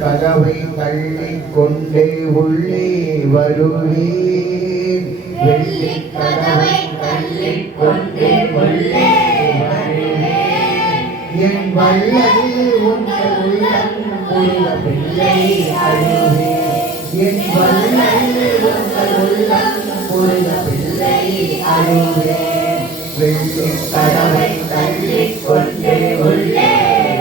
கதவை தள்ளிக் கொண்டே உள்ளே வருவேன். வெள்ளி கதவை தள்ளிக் கொண்டே உள்ளே வருவேன். என் வல்லலில் உங்கள் உள்ளம் உள்ள பிள்ளை அழுவேன். என் வல்லலில் உங்கள் உள்ளம் உள்ள பிள்ளை அழுவேன். வெள்ளி கதவை தள்ளிக் கொண்டே உள்ளே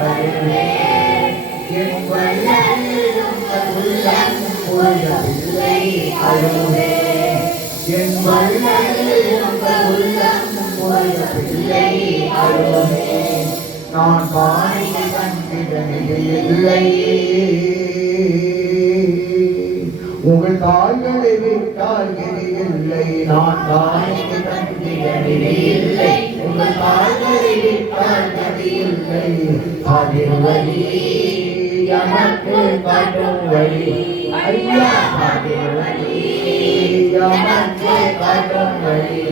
வருவேன். என் வல்லலில் உங்கள் உள்ளம் உள்ள பிள்ளை அழுவேன். என் வல்லலில் உங்கள் உள்ளம் உள்ள பிள்ளை அழுவேன். நான் காணிக்கை கண்டிடவில்லை. உங்கள் கால்களை விட்டால் இல்லை. நான் காணிக்கை கண்டிடவில்லை. உங்கள் கால்களை விட்டால் இல்லை. அதில் வழி எமக்கு காட்டும் வழி. ஐயா அதில் வழி எமக்கு காட்டும் வழி.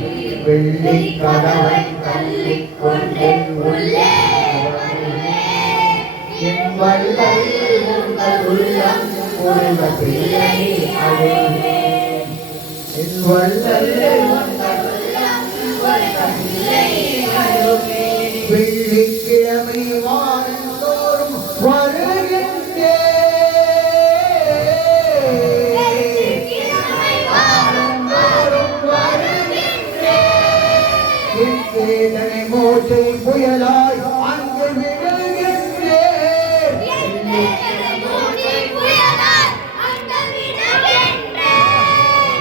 வெள்ளி கதவை தள்ளிக் கொண்டே உள்ளே வருவேன். என் வல்லலில் உங்கள் உள்ளம் உள்ள பிள்ளை அழுவேன். என் வல்லலில் உங்கள் உள்ளம் உள்ள பிள்ளை அழுவேன். வெள்ளிக்கிழமை வாரந்தோறும் வருகின்றேன். மூச்சை புயலாய் அங்கு விழுகின்றேன்.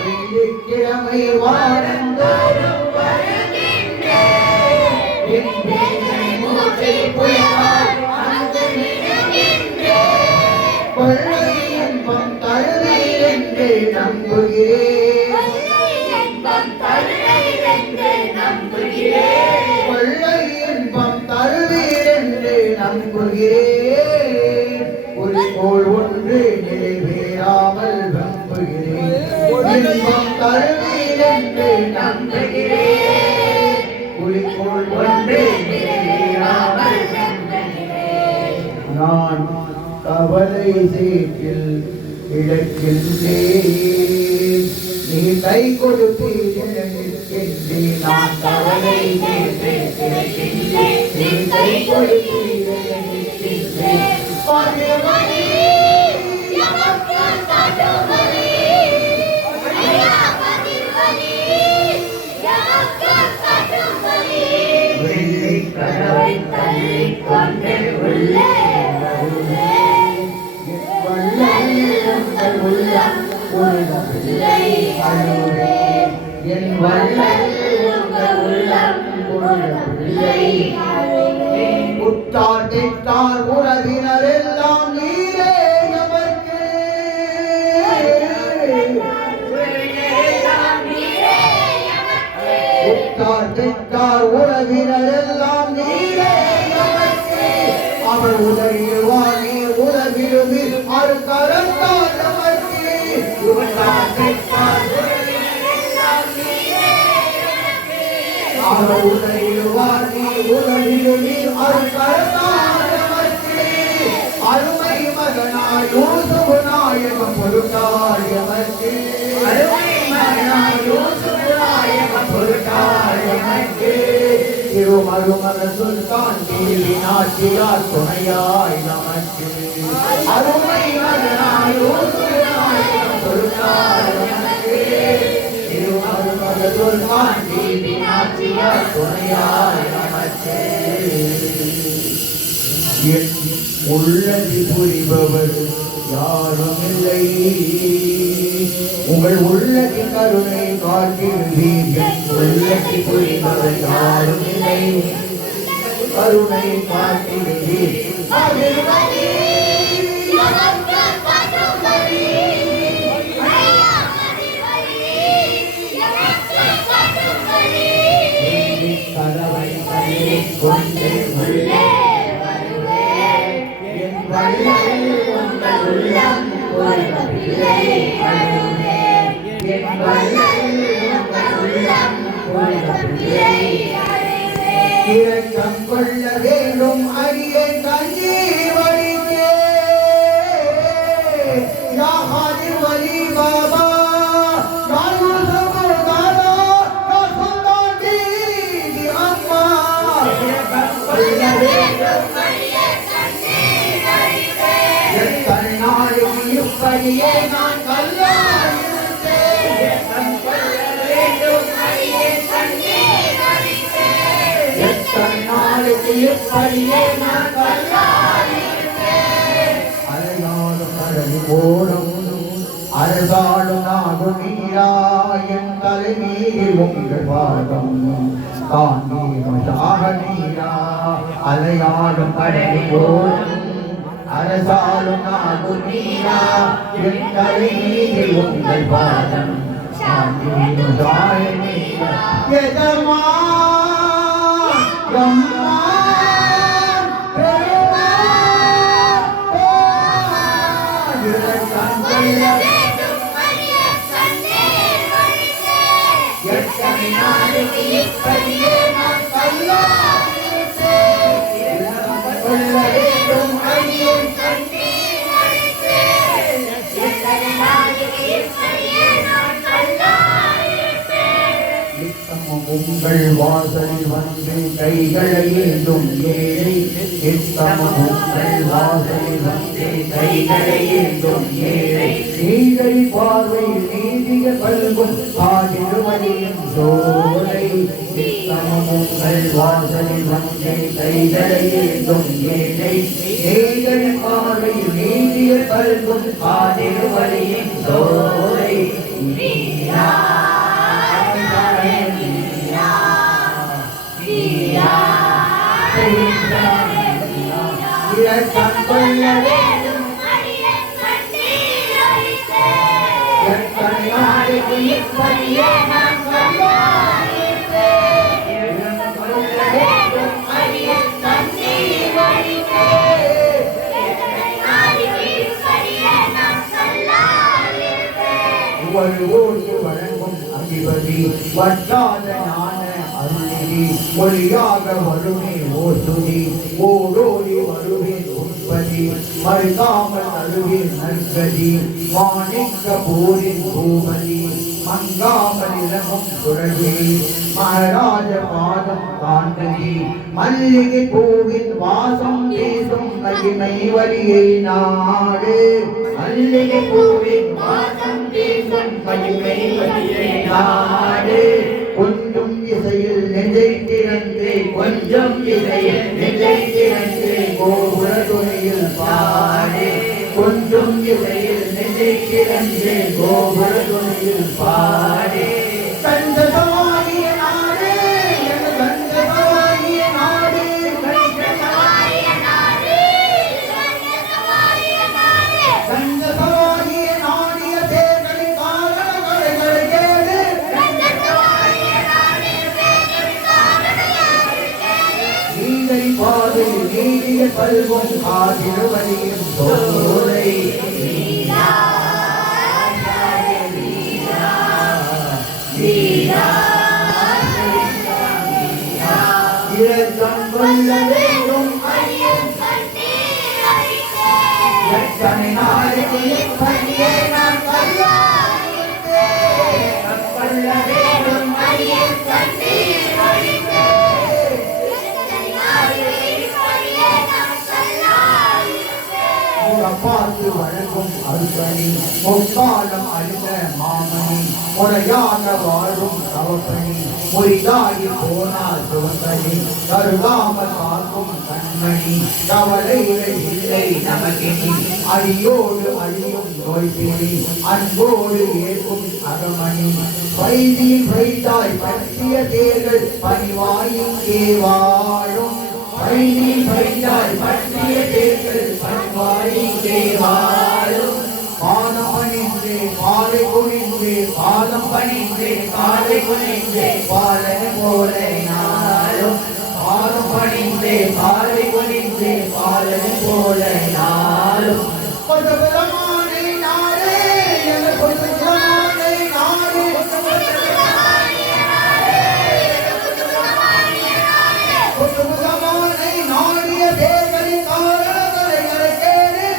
வெள்ளிக்கிழமை வாரந்தோறும் வருகின்றேன். மூச்சை புயலாய் அங்கு விழுகின்றேன். கொள்ளை இன்பம் தருவீர் என்று நம்புகிறேன். கொள்ளை இன்பம் தருவீர் என்று நம்புகிறேன். குறிக்கோள் ஒன்று நிறைவேறாமல் நம்புகிறேன். இன்பம் தருவீர் என்று நம்புகிறேன். குறிக்கோள் ஒன்று நிறைவேறாமல் நம்புகிறேன். நான் கவலை சேற்றில் இழக்கின்றேன். நீ கை கொடுப்பீர். நான் கவலை சேற்றில் இழக்கின்றேன். நீ கை கொடுப்பீர். வெள்ளி கதவை தள்ளிக் கொண்டே உள்ளே வருவேன். என் வல்லலில் உங்கள் உள்ளம் உள்ள பிள்ளை அழுவேன். என் வல்லலில் உங்கள் உள்ளம் உள்ள பிள்ளை அழுவேன். உற்றார் திட்டார் உறவினர் எல்லாம் நீரே நமக்கு. உற்றார் திட்டார் உறவினர் எல்லாம் நீரே நமக்கு. அவர் உதவிடுவார் நீர் உதவிடுவீர். அரு கரத்தார் நமக்கு. உற்றார் திட்டார் அவர் உதவிடுவார் நீர் உதவிடுவீர். அரு கரத்தார் நமக்கு. அருமை மகனாய் யூசுப் நாயகம் பொருட்டார் எமக்கு. அருமை மகனாய் யூசுப் நாயகம் பொருட்டார் எமக்கு. திருமருமக சுல்தான் தேவி நாச்சியார் துணையாய் நமக்கு. அருமை மகனாய் யூசுப் நாயகம் பொருட்டார் எமக்கு. திருமருமக சுல்தான் தேவி நாச்சியார் துணையாய் நமக்கு. உள்ளதி புரிபவர் யாரும் இல்லை. உங்கள் உள்ளதி கருணை காட்டிடுவீர். உள்ளதி புரிபவர் யாரும் இல்லை. கருணை காட்டிடுவீர். கதவை கொண்டு உள்ளே வருவேன். என் வள்ளல் உங்கள் உள்ளம் ஒரு பிள்ளை அழுவேன். என் வள்ளல் உங்கள் உள்ளம் ஒரு பிள்ளை அழுவேன். இரக்கம் கொள்ள வேண்டும் அடியே கண்ணீர் வடித்தே யா ஹாதி வலி பாபா இப்படியே நான் கல்லாயிருப்பேன். எத்தனை நாளுக்கு இப்படியே நான் கல்லாயிருப்பேன். அலையாடும் கடல் ஓடும் அரசாடும் நாகும் நீரா என் தலை மீறி உங்கள் பாதம் தாண்டீமாக நீரா. அலையாடும் கடல் ஓடும் அரசாலும் நாகும் நீரா என் தலை மீது உங்கள் பாதம் சாந்தியாய நீரா. எதமா எத்தனை நாளுக்கு இப்படியே நான் கொள்ள வேண்டும் அடியேன் கண்ணீர் வடித்தேன். எத்தனை நாளுக்கு இப்படியே நான் கல்லாயிருப்பேன். நித்தமும் உங்கள் வாசலில் வந்து கைகளை ஏந்தும் ஏழை. நித்தமும் உங்கள் வாசலில் வந்து கைகளை ஏந்தும் ஏழை. நீரை பார்வையில் நீதிய கல்வும் ஆதிருவதியின் சோலை. நித்தமும் உங்கள் வாசலில் வந்து கைகளை ஏந்தும் ஏழை. நீரை பார்வையில் நீதிய கல்வும் ஆதிருவதியின் சோலை. இரக்கம் கொள்ள வேண்டும் அடியேன் கண்ணீர் வடித்தேன். எத்தனை நாளுக்கு இப்படியே நான் கல்லாயிருப்பேன். இரக்கம் கொள்ள வேண்டும் அடியேன் கண்ணீர் வடித்தேன். எத்தனை நாளுக்கு இப்படியே நான் கல்லாயிருப்பேன். ஒருவோடு வழங்கும் அதிபதி வற்றாத ஞான அருளிதி ஒளியாக வருமே ஓசுதி ஓடோடி வருவேன் உற்பதி மறுக்காமல் அழுவேன் நற்கதி மாணிக்க போரின் பூமதி மங்காமல் இலகும் சுழவி மகாராஜ பாதம் காண்பதி மல்லிகை பூவின் வாசம் பேசும் மகிமை வழியை நாடு. மல்லிகை பூவின் வாசம் பேசும் மகிமை வழியை நாடு. கொஞ்சம் இசையில் நெஞ்சை திறந்து கொஞ்சம் இசையில் நெஞ்சை திறந்து கோபுர துணையில் பாடு. கொஞ்சம் இசையில் நெஞ்சை திறந்து கோபுர துணையில் பாடு. கந்தமாகிய நாடு என கந்தமாகிய நாடு. கந்தமாகிய நாடு கந்தமாகிய நாடிய தேர்தலின் காரணங்களை கேடு. நீதை பாதை நீதிய பல்வம் ஆதிரவனியும் சோலை. இரக்கம் கொள்ள வேண்டும் அடியேன் கண்ணீர் வடித்தேன். எத்தனை நாளுக்கு இப்படியே நான் கல்லாயிருப்பேன். இரக்கம் கொள்ள வேண்டும் அடியேன் கண்ணீர் வடித்தேன். எத்தனை நாளுக்கு இப்படியே நான் கல்லாயிருப்பேன். பார்த்து வழங்கும் அருகணி முக்காலம் அழுத மாமணி முறையாக வாழும் தவப்பணி பொய்தாகி போனால் சுவந்தனி கருதாமல் காக்கும் கண்மணி கவலைகள் இல்லை நமக்கினி அடியோடு அழியும் நோய்பிணி அன்போடு ஏற்கும் அகமணி வைதியில் வைத்தாய் பற்றிய தேர்கள் பணிவாயிங்கே வாழும். வைதியில் வைத்தாய் பற்றிய தேர்கள் பணிவாயிங்கே வாழும். பாதம் பணிந்து பாதை குனிந்து பாதம் பணிந்து பாதை குனிந்து பாலனை போல நாளும் பாதம் பணி வந்தே பாலை கொலிந்து பாலனை போல நாளும் கொண்ட புலமானை நாடே என கொண்ட புலமானை நாடே கொண்ட புலமானை நாடிய பேர்களின் காரணங்களை அழைக்கேனே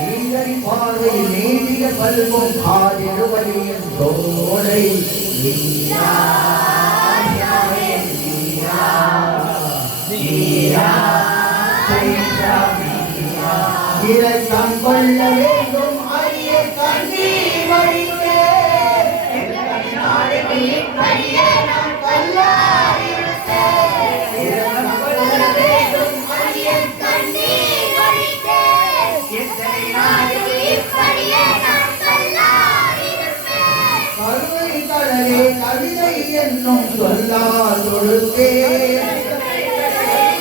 நீதறி பார்வை நீதிய பல்வும் காதிடுவலியின் தோடை நீரா இதை கண் கொள்ள வேண்டும் அரிய கண்ணீர் வழியே கருணை கடலே கவிதை என்னும் சொல்லால் தொழுத்தே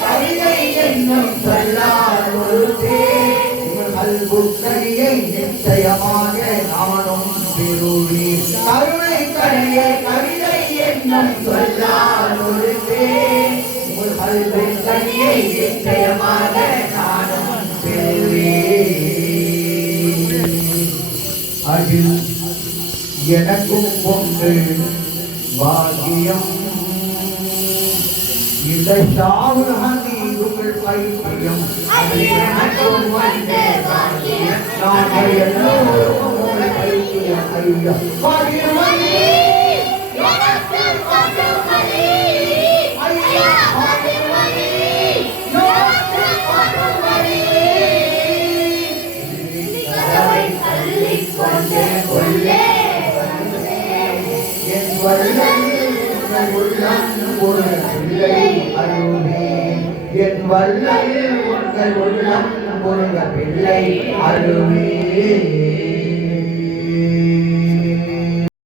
கவிதை என்னும் சொல்லால் தொழுத்தே கல்புத்தரியை நிச்சயமாக நானும் பெறுவேன் கருணை கடலே கவிதை என்னும் சொல்லால் தொழுத்தே கல்புத்தரியை நிச்சயமாக நானும் பெறுவேன் அதில் எனக்கும் ஒன்று பாக்கியம் இந்த ஷாவுல் ஹதீதுகள் பைத்தியம் எனக்கும் ஒன்று பாக்கியம் நாங்கள் எல்லோரும் ஒரு பைத்தியம் ஐயா பாக்கியம் எனக்கும் ஒன்று வலி ஐயா பாக்கியம் எனக்கும் ஒன்று வலி கதவை தள்ளிக் கொண்டே கொள்ளே என் வல்லல் உங்கள் உள்ளம் பொருங்க பிள்ளை அருவே